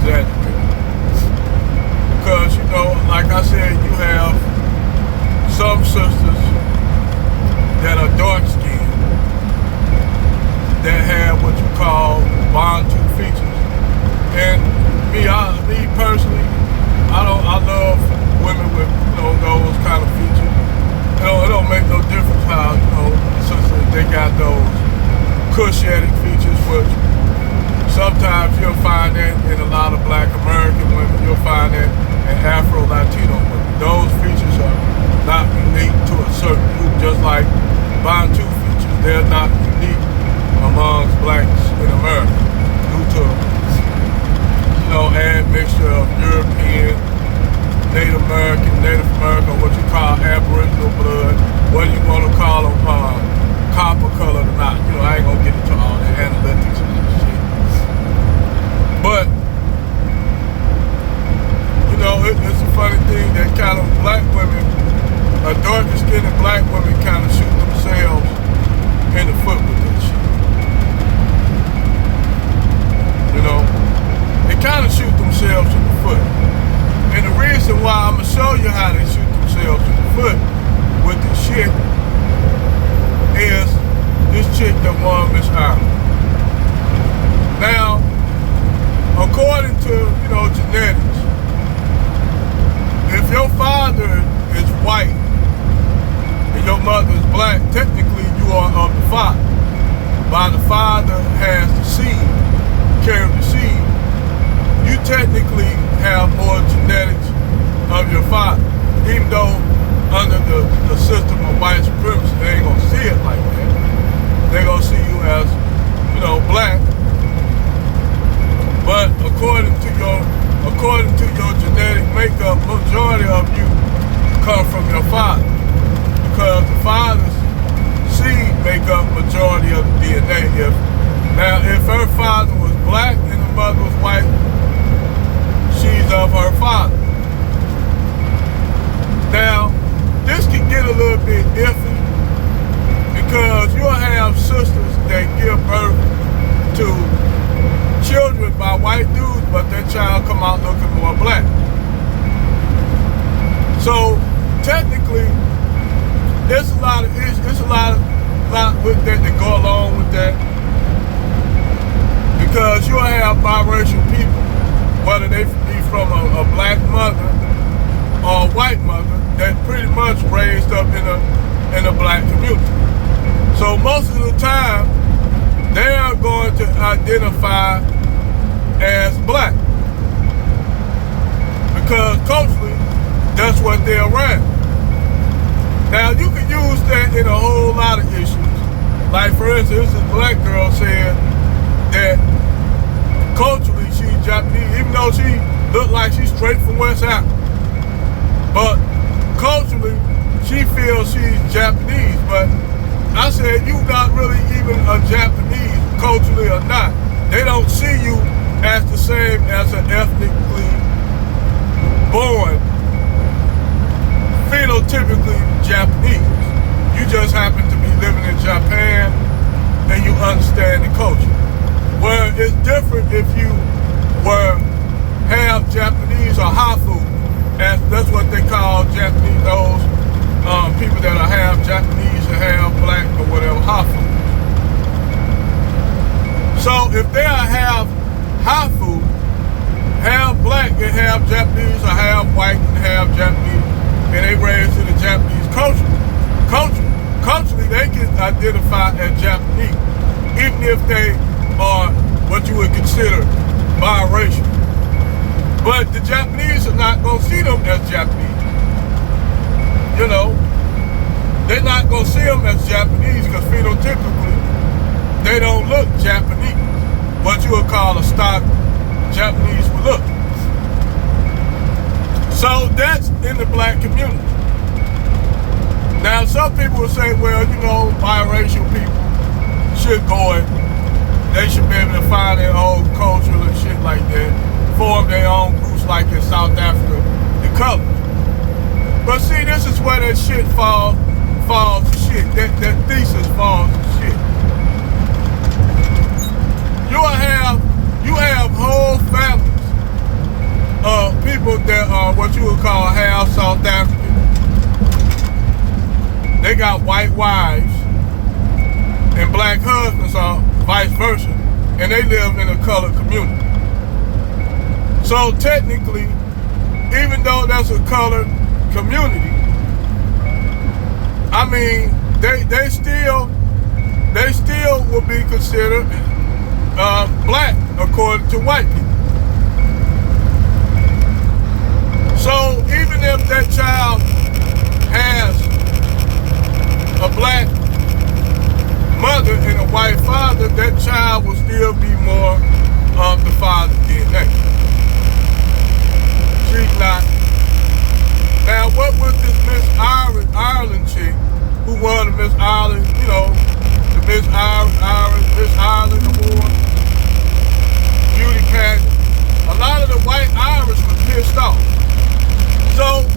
exaggerated. Because, you know, like I said, you have some sisters that are dark skinned that have what you call Bantu features. And me personally, I love women with, you know, those kind of features. You know, it don't make no difference how, you know, sisters, they got those Cushitic features, which sometimes you'll find that in a lot of Black American women, you'll find that in Afro-Latino women. Those features are not unique to a certain group, just like Bantu features. They're not unique amongst blacks in America due to, you know, admixture of European, Native American, what you call Aboriginal blood, whether you want to call them copper colored or not. You know, I ain't gonna get into all that analytics and that shit. But, you know, it's a funny thing that kind of black women, darker skinned black women kind of shoot themselves in the foot with this shit. You know, they kind of shoot themselves in the foot. And the reason why I'm gonna show you how they shoot themselves in the foot with this shit is this chick that won Miss Ireland. Now, according to, you know, genetics, if your father is white and your mother is black, technically you are of the father. While the father has the seed, carry the seed, you technically have more genetics of your father. Even though under the system of white supremacy, they ain't gonna see it like that. They're gonna see you as, you know, black. But according to your genetic makeup, majority of you come from your father. Because the father's seed make up majority of the DNA. If her father was black and the mother was white, she's of her father. Now, this can get a little bit iffy because you'll have sisters that give birth to children by white dudes, but their child come out looking more black. So technically, there's a lot with that go along with that, because you'll have biracial people, whether they be from a black mother or a white mother, that pretty much raised up in a black community. So most of the time, they are going to identify as black because culturally, that's what they're around. Now you can use that in a whole lot of issues. Like for instance, this black girl said that culturally she's Japanese, even though she looked like she's straight from West Africa. But culturally, she feels she's Japanese. But I said, you not really even a Japanese, culturally or not. They don't see you as the same as an ethnically born, phenotypically Japanese. You just happen to be living in Japan and you understand the culture. Where it's different if you were half Japanese or Hafu. That's what they call Japanese, those people that are half Japanese or half black or whatever, Hafu. So if they are half Hafu, half black and half Japanese or half white and half Japanese, and they raised in the Japanese culture, culturally they can identify as Japanese, even if they are what you would consider biracial. But the Japanese are not going to see them as Japanese. You know, they're not going to see them as Japanese because phenotypically, they don't look Japanese. What you would call a stock Japanese would look. So that's in the black community. Now, some people will say, well, you know, biracial people should go and they should be able to find their own culture and shit like that, form their own groups like in South Africa, the colors. But see, this is where that shit falls to shit. That thesis falls to shit. You have whole families got white wives and black husbands or vice versa, and they live in a colored community. So technically, even though that's a colored community, I mean, they still would be considered black according to white people. So even if that child has a black mother and a white father, that child will still be more of the father's DNA. She's not. Now, what was this Miss Ireland chick who won the Miss Ireland, you know, the Miss Ireland Award, beauty pageant? A lot of the white Irish were pissed off. So,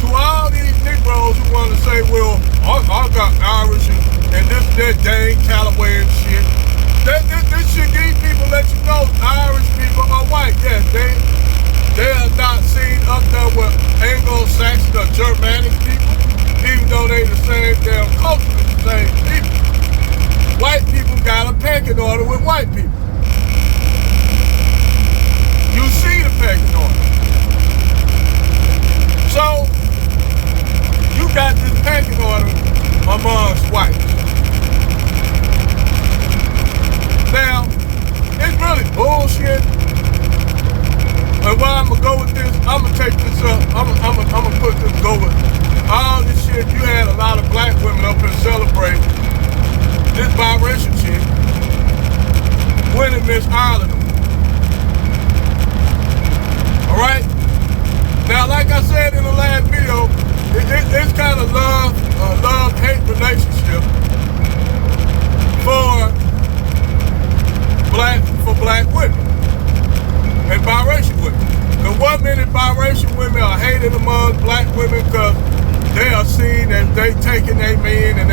to all these Negroes who want to say, well, I got Irish and this, that, dang Callaway and shit, this shit, these people let you know Irish people are white. Yes, they are not seen up there with Anglo-Saxon or Germanic people, even though they the same damn culture, the same people. White people got a pecking order with white people. You see the pecking order. So, you got this pecking order amongst whites. Now, it's really bullshit. And where I'm gonna go with this, I'm gonna take this up. I'm gonna put this, go with all this shit. You had a lot of black women up here celebrating this biracial chick winning Miss Ireland. All right. Now, like I said in the last video, it's kind of love-hate relationship for black women and biracial women. The 1 minute biracial women are hated among black women because they are seen as they taking their men and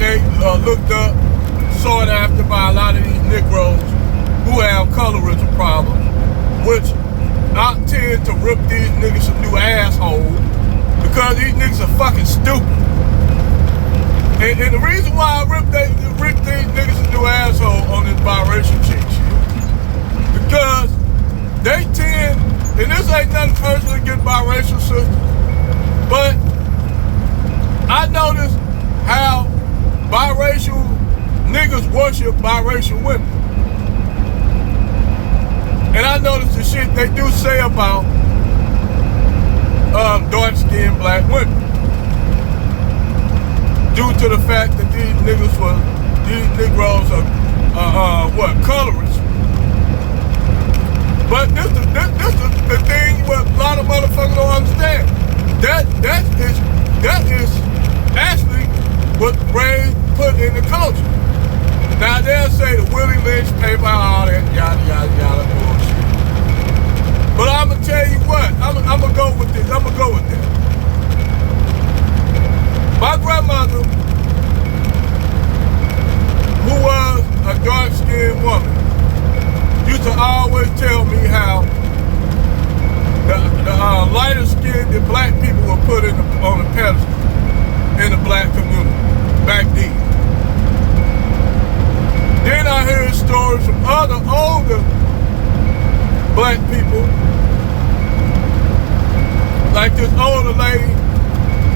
they looked up, sought after by a lot of these Negroes who have colorism problems, which I tend to rip these niggas a new asshole because these niggas are fucking stupid. And the reason why I rip these niggas a new asshole on this biracial chick shit, because they tend, and this ain't nothing personal against biracial sisters, but I notice how biracial niggas worship biracial women. And I notice the shit they do say about dark-skinned black women. Due to the fact that these Negroes are colorists. But this is the thing what a lot of motherfuckers don't understand. That is actually what Ray put in the culture. Now they'll say the Willie Lynch paper, all that yada yada yada bullshit. But I'm gonna tell you what, I'm gonna go with this. I'm gonna go with that. My grandmother, who was a dark-skinned woman, used to always tell me how the lighter-skinned black people were put on a pedestal in the black community back then. Then I heard stories from other older black people, like this older lady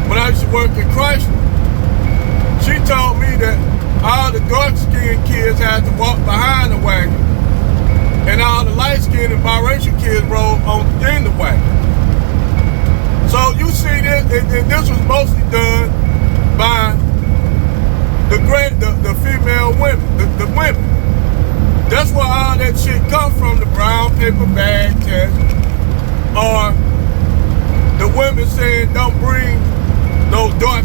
when I used to work at Chrysler. She told me that all the dark-skinned kids had to walk behind the wagon, and all the light-skinned and biracial kids rode in the wagon. So you see this, and this was mostly done by the female women, the women. That's where all that shit come from, the brown paper bag test, or the women saying don't bring no dark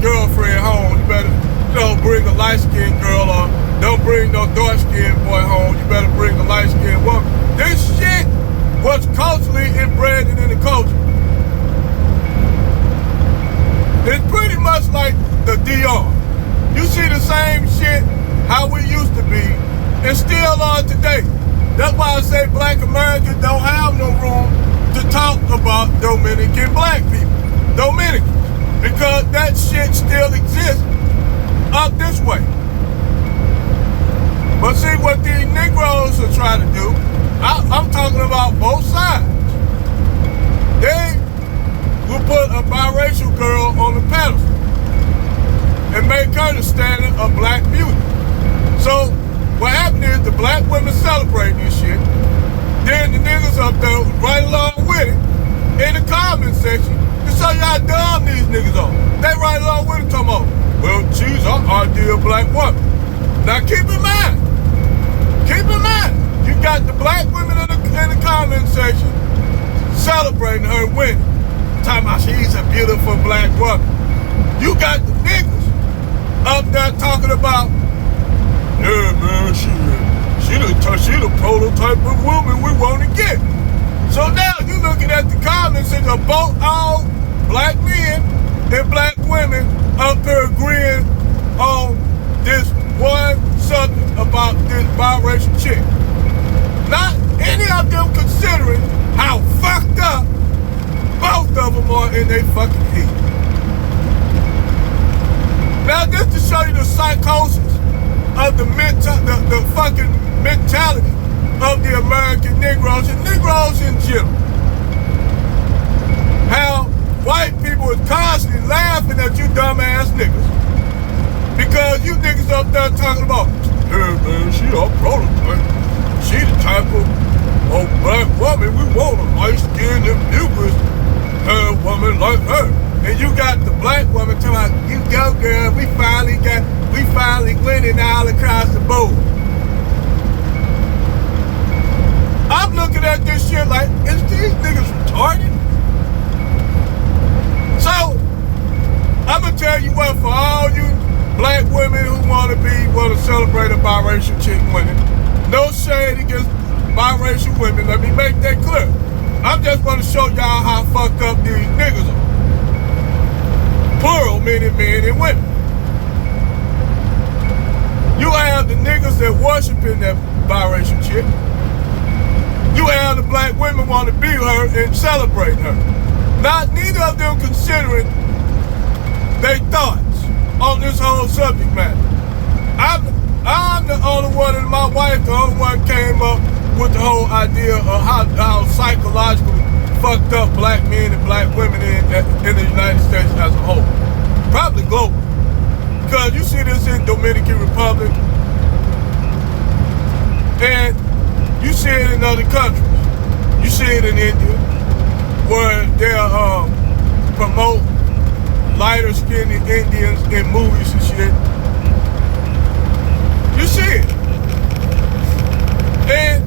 girlfriend home. You better, bring a light-skinned girl, or don't bring no dark-skinned boy home. You better bring a light-skinned woman. This shit was culturally inbred in the culture. It's pretty much like the DR. You see the same shit how we used to be and still are today. That's why I say black Americans don't have no room to talk about Dominican black people. Dominicans. because that shit still exists up this way. But see what these Negroes are trying to do, I'm talking about both sides. They will put a biracial girl on the pedestal and make her the standard of black beauty. So what happened is the black women celebrating this shit, then the niggas up there right along with it in the comment section to show you how dumb these niggas are. They right along with it talking about, well, she's our ideal black woman. Now keep in mind, you got the black women in the comment section celebrating her winning. Talking about she's a beautiful black woman. You got the niggas up there talking about, yeah, man, she the prototype of woman we want to get. So now you looking at the comments and the both all black men and black women up there agreeing on this one subject about this biracial chick. Not any of them considering how fucked up both of them are in their fucking head. Now just to show you the psychosis of the fucking mentality of the American Negroes and Negroes in general. How white people are constantly laughing at you dumbass niggas. Because you niggas up there talking about, yeah man, she our prototype. She the type of black woman we want, a light-skinned and beautiful hair woman like her. And you got the black woman talking about, you go girl, we finally winning all across the board. I'm looking at this shit like, is these niggas retarded? So, I'm gonna tell you what, for all you black women who want to celebrate a biracial chick winning, no shade against biracial women, let me make that clear. I'm just gonna show y'all how fucked up these niggas are. Plural, meaning men and women. You have the niggas that worshiping that biracial chick. You have the black women want to be her and celebrate her. Not neither of them considering their thoughts on this whole subject matter. I'm the only one, and my wife, the only one came up with the whole idea of how psychologically fucked up black men and black women in the United States as a whole. Probably global. Because you see this in Dominican Republic, and you see it in other countries. You see it in India, where they'll promote lighter-skinned Indians in movies and shit. You see it. And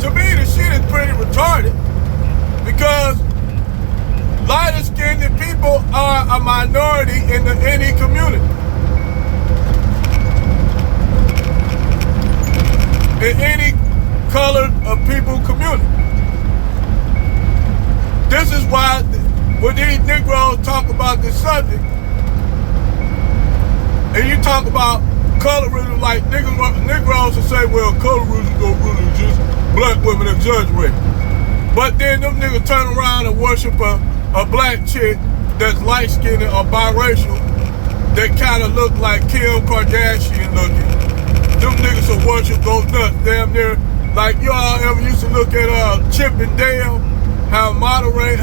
to me, the shit is pretty retarded because lighter-skinned people are a minority in any community. In any color of people community. This is why when these Negroes talk about this subject, and you talk about colorism, like Negroes will say, well, colorism don't really just black women exaggerate. But then them niggas turn around and worship a black chick that's light-skinned or biracial that kind of look like Kim Kardashian looking. Them niggas will worship those nuts damn near like y'all ever used to look at Chip and Dale, how Monterey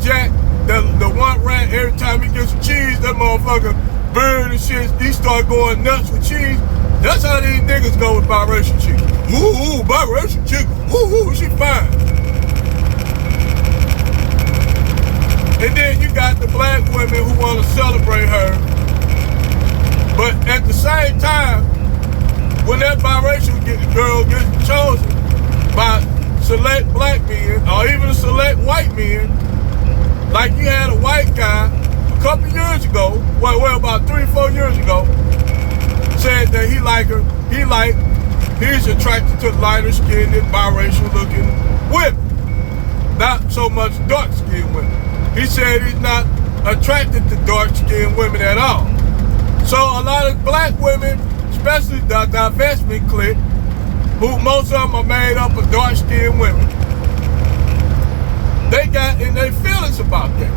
Jack, the one rat, every time he gets some cheese, that motherfucker bird and shit, he start going nuts with cheese. That's how these niggas go with biracial chick. Ooh, biracial chick, ooh, she fine. And then you got the black women who want to celebrate her. But at the same time, when that biracial girl gets chosen by select black men or even select white men, like you had a white guy a couple years ago, well about 3 or 4 years ago, said that he like her, he's attracted to lighter skinned and biracial looking women, not so much dark skinned women. He said he's not attracted to dark skinned women at all. So a lot of black women, especially the divestment clique, who most of them are made up of dark skinned women, they got in their feelings about that.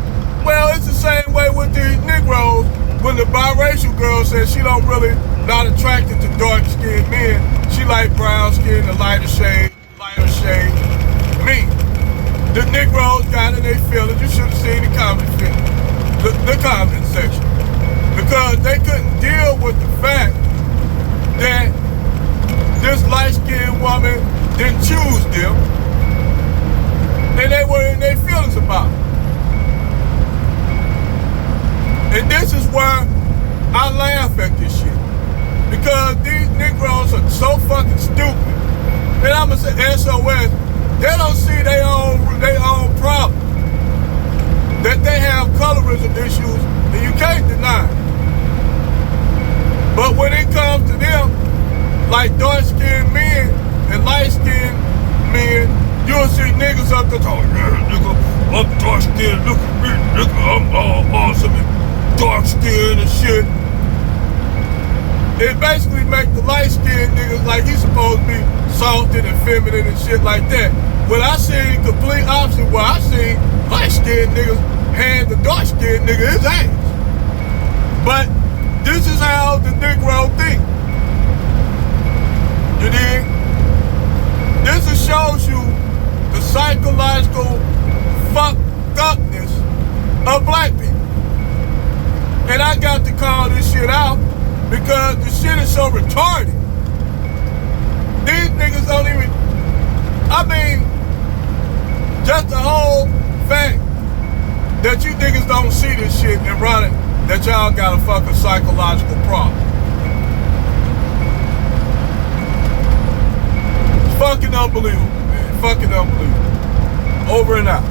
Well, it's the same way with these Negroes. When the biracial girl says she don't really not attracted to dark-skinned men, she like brown skin, the lighter shade me. The Negroes got in their feelings. You should have seen the comment section. Because they couldn't deal with the fact that this light-skinned woman didn't choose them, and they were in their feelings about it. And this is where I laugh at this shit. Because these Negroes are so fucking stupid. And I'm gonna say SOS, they don't see their own problem. That they have colorism issues, and you can't deny it. But when it comes to them, like dark-skinned men and light-skinned men, you'll see niggas up there talking, yeah, nigga, I'm dark-skinned, look at me, nigga, I'm all awesome and dark-skinned and shit. It basically make the light-skinned niggas like he's supposed to be salted and feminine and shit like that. When I see complete opposite, where I see light-skinned niggas hand the dark-skinned nigga his ass. But this is how the Negro think. You dig? This shows you the psychological fucked upness of black people. And I got to call this shit out because the shit is so retarded. These niggas don't even, I mean, just the whole fact that you niggas don't see this shit and run it, that y'all got a fucking psychological problem. It's fucking unbelievable, man. Fucking unbelievable. Over and out.